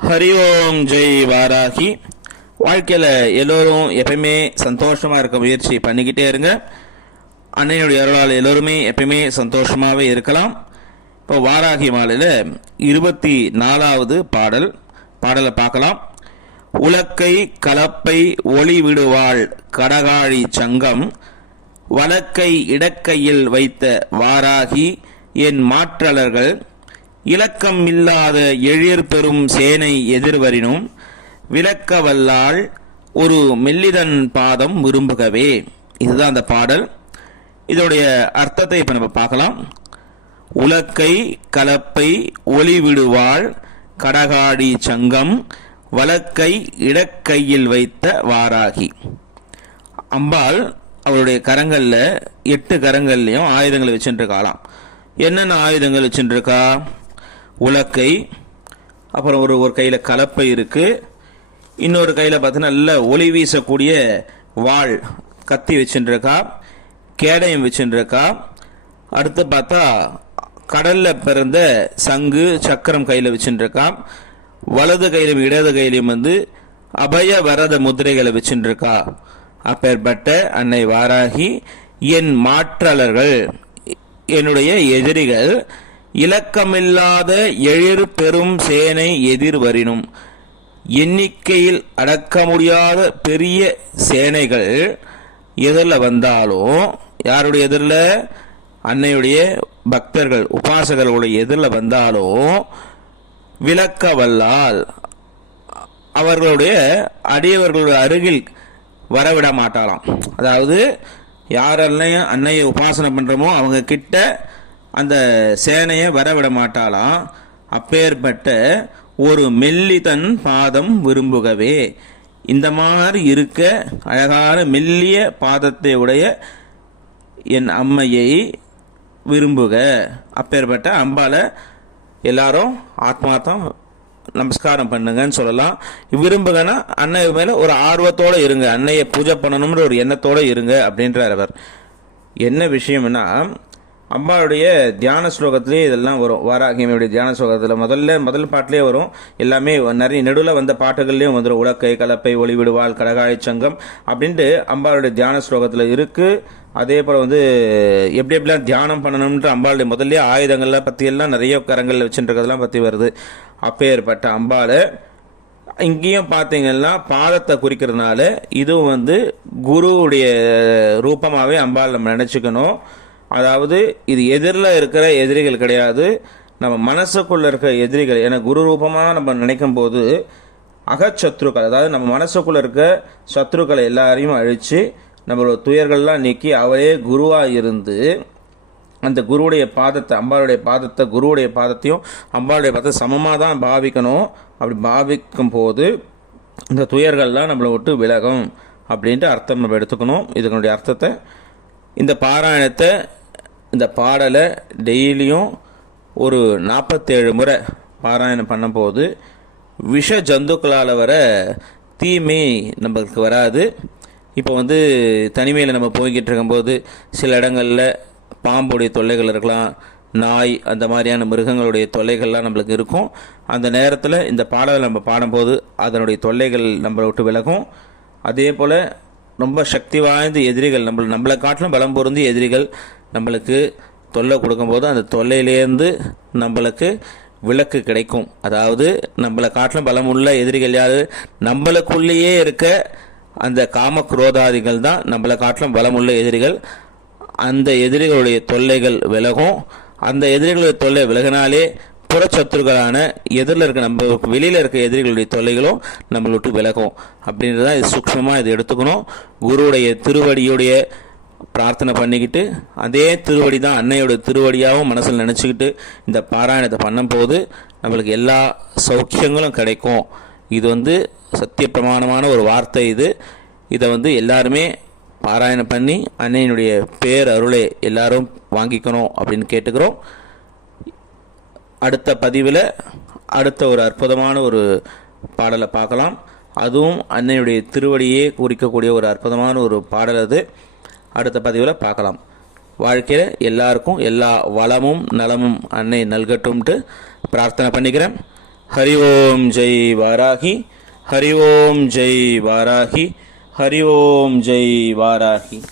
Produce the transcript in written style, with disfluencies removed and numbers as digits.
ஹரி ஓம் ஜெய் வாராகி. வாழ்க்கையில் எல்லோரும் எப்பயுமே சந்தோஷமாக இருக்க முயற்சி பண்ணிக்கிட்டே இருங்க. அன்னையுடைய அருளால் எல்லோருமே எப்பயுமே சந்தோஷமாகவே இருக்கலாம். இப்போ வாராகி மாலையில் 24வது பாடலை பார்க்கலாம். உலக்கை கலப்பை ஒளி விடுவாள் கடகாழி சங்கம், வலக்கை இடக்கையில் வைத்த வாராகி என் மாற்றலர்கள், இலக்கம் இல்லாத எழிற் பெரும் சேனை எதிர்வரினும், விளக்க வல்லாள் ஒரு மெல்லிதன் பாதம் விரும்புகவே. இதுதான் அந்த பாடல். இதோடைய அர்த்தத்தை இப்போ நம்ம பார்க்கலாம். உலக்கை கலப்பை ஒளி விடுவாள் கடகாடி சங்கம், வலக்கை இடக்கையில் வைத்த வாராகி. அம்பாள் அவருடைய கரங்களில் 8 கரங்கள்லையும் ஆயுதங்களை வச்சுருக்காளாம். என்னென்ன ஆயுதங்கள் வச்சுருக்கா? உலக்கை, அப்புறம் ஒரு கையில் கலப்பை இருக்குது, இன்னொரு கையில் பார்த்தீங்கன்னா நல்ல ஒளி வீசக்கூடிய வாள் கத்தி வச்சுருக்கா, கேடயம் வச்சுருக்கா. அடுத்து பார்த்தா கடலில் பிறந்த சங்கு சக்கரம் கையில் வச்சுருக்கா. வலது கையிலும் இடது கையிலும் அபய வரத முதிரைகளை வச்சுருக்கா. அப்பேற்பட்ட அன்னை வாராகி என் மாற்றலர்கள், என்னுடைய எதிரிகள், இலக்கமில்லாத எழிற் பெரும் சேனை எதிர்வரினும், எண்ணிக்கையில் அடக்க முடியாத பெரிய சேனைகள் எதிரில் வந்தாலும், யாருடைய எதிரில்? அன்னையுடைய பக்தர்கள் உபாசகர்களுடைய எதிரில் வந்தாலும் விளக்க வல்லால் அவர்களுடைய அடியவர்களுடைய அருகில் வரவிட மாட்டாளாம். அதாவது யாரெல்லாம் அன்னையை உபாசனை பண்ணுறோமோ அவங்க கிட்ட அந்த சேனையை வரவிட மாட்டாளாம். அப்பேற்பட்ட ஒரு மெல்லிதன் பாதம் விரும்புகவே. இந்த மாதிரி இருக்க அழகான மெல்லிய பாதத்தை உடைய என் அம்மையை விரும்புக. அப்பேற்பட்ட அம்பாளை எல்லாரும் ஆத்மார்த்தம் நமஸ்காரம் பண்ணுங்கன்னு சொல்லலாம். விரும்புங்கன்னா அன்னை மேலே ஒரு ஆர்வத்தோடு இருங்க, அன்னையை பூஜை பண்ணணும்ன்ற ஒரு எண்ணத்தோடு இருங்க அப்படின்றார் அவர். என்ன விஷயம்னா, அம்பாளுடைய தியான ஸ்லோகத்திலே இதெல்லாம் வரும். வாராகியமையுடைய தியான ஸ்லோகத்தில் முதல் பாட்டிலே வரும். எல்லாமே நிறைய நடுவில் வந்த பாட்டுகள்லேயும் வந்துடும். உலக்கை கலப்பை ஒளி விடுவாள் கடகாழி சங்கம் அப்படின்ட்டு அம்பாளுடைய தியான ஸ்லோகத்தில் இருக்குது. அதே போல் எப்படியெல்லாம் தியானம் பண்ணணும்ன்ற அம்பாளுடைய முதல்ல ஆயுதங்கள்லாம் பற்றியெல்லாம் நிறைய கரங்களில் வச்சுருக்கிறதெல்லாம் பற்றி வருது. அப்பேற்பட்ட அம்பாளை இங்கேயும் பார்த்தீங்கன்னா பாதத்தை குறிக்கிறதுனால இதுவும் குருவுடைய ரூபமாகவே அம்பாள் நம்ம நினச்சிக்கணும். அதாவது இது எதிரில் இருக்கிற எதிரிகள் கிடையாது, நம்ம மனசுக்குள்ளே இருக்கிற எதிரிகள். ஏன்னா குரு ரூபமாக நம்ம நினைக்கும் போது அகச்சத்ருக்கள், அதாவது நம்ம மனசுக்குள்ளே இருக்க சத்ருக்களை எல்லாரையும் அழித்து நம்மளோட துயர்கள்லாம் நீக்கி அவரே குருவாக இருந்து அந்த குருவுடைய பாதத்தை, அம்பாளுடைய பாதத்தை, குருவுடைய பாதத்தையும் அம்பாளுடைய பாதத்தை சமமாக தான் பாவிக்கணும். அப்படி பாவிக்கும் போது இந்த துயர்கள்லாம் நம்மளை விட்டு விலகும் அப்படின்ட்டு அர்த்தம் நம்ம எடுத்துக்கணும். இதனுடைய அர்த்தத்தை இந்த பாராயணத்தை, இந்த பாடலை டெய்லியும் ஒரு 47 முறை பாராயணம் பண்ணும்போது விஷ ஜந்துக்களால் வர தீமை நம்மளுக்கு வராது. இப்போ தனிமையில் நம்ம போய்கிட்டு இருக்கும்போது சில இடங்களில் பாம்புடைய தொல்லைகள் இருக்கலாம், நாய் அந்த மாதிரியான மிருகங்களுடைய தொல்லைகள்லாம் நம்மளுக்கு இருக்கும். அந்த நேரத்தில் இந்த பாடலை நம்ம பாடும்போது அதனுடைய தொல்லைகள் நம்மளை விட்டு விலகும். அதே போல் ரொம்ப சக்தி வாய்ந்த எதிரிகள், நம்மளை காட்டிலும் பலம் பொருந்தி எதிரிகள் நம்மளுக்கு தொல்லை கொடுக்கும்போது அந்த தொல்லையிலேருந்து நம்மளுக்கு விலக்கு கிடைக்கும். அதாவது நம்மளை காட்டிலும் பலம் உள்ள எதிரிகள் யார்? நம்மளுக்குள்ளேயே இருக்க அந்த காம குரோதாதிகள் தான் நம்மளை காட்டிலும் பலமுள்ள எதிரிகள். அந்த எதிரிகளுடைய தொல்லைகள் விலகும். அந்த எதிரிகளுடைய தொல்லை விலகினாலே புறச்சத்துருக்களான எதிரில் இருக்க நம்ம வெளியில் இருக்க எதிரிகளுடைய தொல்லைகளும் நம்மளை விட்டு விலகும். அப்படின்றதான் இது சூக்ஷ்மமாக இது எடுத்துக்கணும். குருவுடைய திருவடியுடைய பிரார்த்தனை பண்ணிக்கிட்டு அதே திருவடி தான் அன்னையோட திருவடியாகவும் மனசில் நினச்சிக்கிட்டு இந்த பாராயணத்தை பண்ணும்போது நம்மளுக்கு எல்லா சௌக்கியங்களும் கிடைக்கும். இது சத்திய பிரமாணமான ஒரு வார்த்தை. இதை எல்லாருமே பாராயணம் பண்ணி அன்னையினுடைய பேர் அருளை எல்லாரும் வாங்கிக்கணும் அப்படின்னு கேட்டுக்கிறோம். அடுத்த பதிவில் அடுத்த ஒரு அற்புதமான ஒரு பாடலை பார்க்கலாம். அதுவும் அன்னையுடைய திருவடியே குறிக்கக்கூடிய ஒரு அற்புதமான ஒரு பாடல். அது அடுத்த பதிவில் பார்க்கலாம். வாழ்க்கையில் எல்லாருக்கும் எல்லா வளமும் நலமும் அன்னை நல்கட்டும்ட்டு பிரார்த்தனை பண்ணிக்கிறேன். ஹரி ஓம் ஜெய் வாராகி. ஹரி ஓம் ஜெய் வாராகி. ஹரி ஓம் ஜெய் வாராகி.